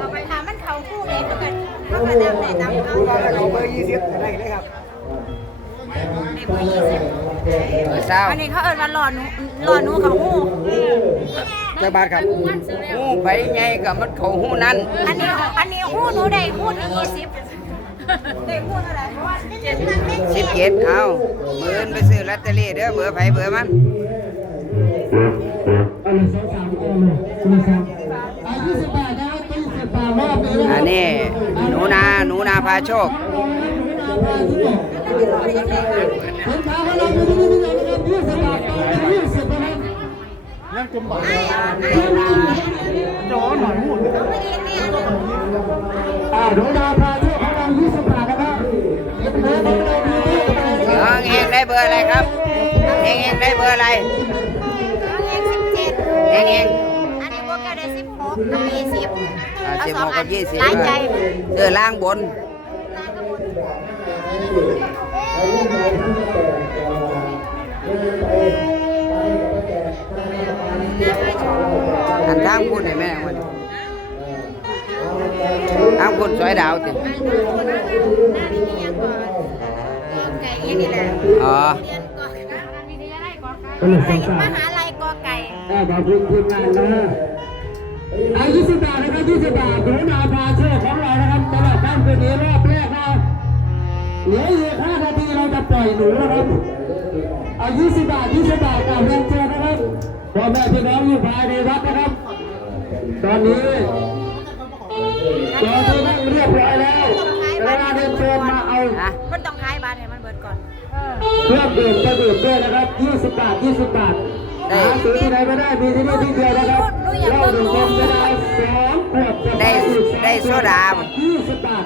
ต่อไปถามมันเขาคู่เล็กเหมือนกันเขาก็นำไหนนำเอาก็เอาเบอร์ยี่สิบได้เลยครับในเบอร์ยี่สิบเบอร์เศร้าอันนี้เขาเอิ้นว่าหลอหนูหลอหนูเขาคู่เจ้าบาทครับหูไปไงกับมันเขาหูนั้นอันนี้อันนี้คู่หนูได้คู่ที่ยี่สิบได้คู่เท่าไหร่เจ็ดพันเลขสิบเจ็ดเอาหมื่นไปซื้อลอตเตอรี่เด้อเบอร์ไผเบอร์มันอันนี้สองสามโอ้โหคุณครับอายุสิบบาทนะครับยี่สิบบาทร อบนี้อันนี้หนูนาหนูนาพาโชคสินค้าของเราอยู่ที่นี่นะครับยี่สิบบาทยี่สิบนะครับนั่นกลุ่มบาทจอหน่อยหูอ่าหนูนาพาเที่ยวของเรายี่สิบบาทนะครับเก็บเงินของเราดีที่ไปน้องเองได้เบอร์อะไรครับเองเองได้เบอร์อะไรเลขสิบเจ็ดเองเอง กกับยี่สิบสิบหกกับยี่สิบหลายใจเออล่างบน อันทางพูดให้แม่วันทางพูดสวยดาวติไก่ยี่นี่แหละอ๋อเรียนก่อนวิทยาลัยก่อนก็เลยสงสารมหาลัยกอไก่ขอบคุณทีมงานนะ อายุสิบบาทนะครับยี่สิบบาทหนูนาพาเชื่อของเรานะครับตลอดทั้งคืนนี้รอบแรกนะเหลืออีกห้านาทีเราจะปล่อยหนูนะครับอายุสิบบาทยี่สิบบาทกับเรียนเชิญนะครับพ่อแม่พี่น้องอยู่ภายในวัดนะครับ ตอนนี้เราได้นั่งเรียบร้อยแล้วเวลาเรียนเชิญมาเอาฮะมันต้องขายบาทให้มันเบิดก่อนเครื่องดื่มจะดื่มด้วยนะครับ20บาท20บาท หาซื้อที่ไหนไม่ได้มีที่นี่ที่เดียวนะครับเหล้าดื่มนมจะได้สองขวดจะได้อีกได้โซดาบ่20บาท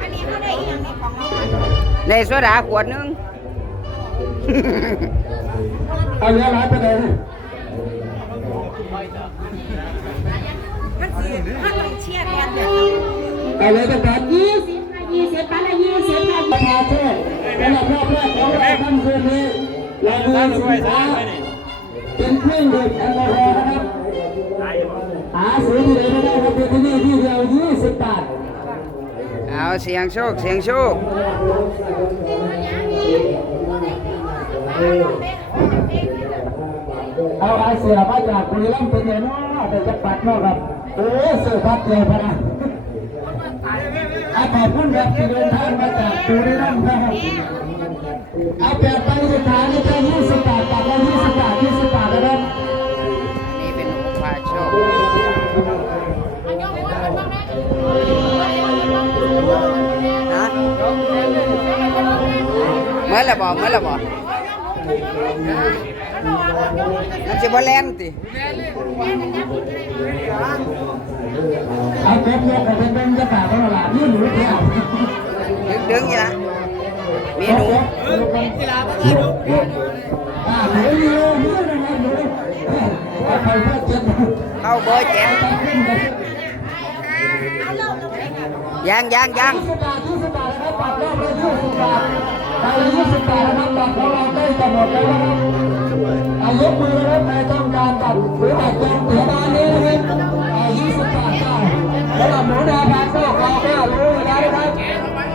อันนี้เขาได้อีกอย่างนี้ของเราได้โซดาขวดหนึงเอาเรือร้ายไปเลยมันสิมันต้องเชียร์กันเลยเอาเลยตั้งแต่ยี่สิบยี่สิบปันละยี่สิบนะประชาชนสำหรับรอบแรกของเราค่ำคืนนี้เรามีสินค้าเป็ นเครื่องดื่มแอลกอฮอล์นะครับหาซื้อที่ไหนไม่ได้ครับเป็นที่นี่ที่เดียว20บาทเอาเสียงโชคเสียงโชคเอาไอเสียมาจากบุรีรัมย์เป็นไงเนาะแต่จะปัดเนาะครับโอ้เสือพัดเดียวพะนะอาขอบคุณครับที่เดินทางมาจากบุรีรัมย์นะครับเอาแปด เมื่อไรบ่เมื่อไรบ่มันจะบ่แล่นติเอายอะกับเป็นะปากของหนนี่หนูเที่ยวดึงดึงๆอยู่นะมีหนูอ่าหนูอยู่นี่นะครับหนูเอาไปเพื่อเจ็บเข้าเบอร์เจ็ดยังยังยังยี่สิบบาทยี่สิบบาทนะครับปรับรอบละยี่สิบบาทไปยี่สิบบานะครับปรับของเราได้จะหมดแล้วนะครับอายกมือนะครับใครต้องการบัตรหรือบัตรจองตั๋วมานี้นะครับอ่ายี่สิบบาทได้แล้วหมูดาบานโลกเราก็รู้อยู่แล้วนะครับ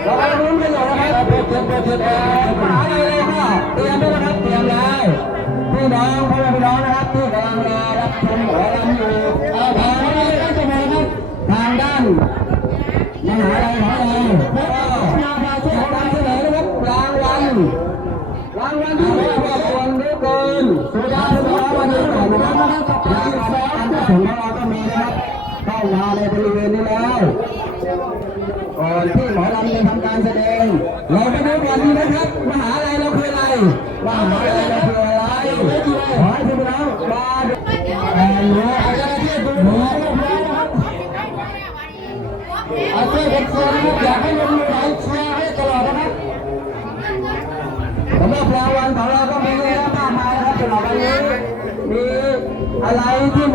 เราไปลุ้กันอยู่นะครับเพื่อเพื่อเพื่อเพื่อมหาลัยเลยก็เตรียมด้วยนะครับเตรียมเลยพี่น้องพ่อแม่พี่น้องนะครับที่กำลังรอรับชมหมอลำอยู่เอาทางนี้ก็จะมาครับทางด้าน มหาลัยของเราแล้วก็มาพาเที่ยวรางที่ไหนนะครับรางวัลรางวัลที่ว่าว่าควรเหลือเกิ นสุดาสุดาวันนี้ก่อนนะครับรางเราก็มีนะครับเข้ามาในบริเวณนี้แล้วก่อนที่หมอลำจะทำการแสดงเราไปดูก่อนดีนะครับมหาลัยเราคืออะไรมหาลัยเราคืออะไรขอให้ทุกท่านมาดูเอ่อหนูอาจารย์ที่ดูหนูอาช่วยกันเชียร์นครับอยากให้ลงไหลแชร์ให้ตลอดนะครับสำหรับรางวัลของเราก็มีเยอะมากมายนะครับสำหรับวันนี้มี อะ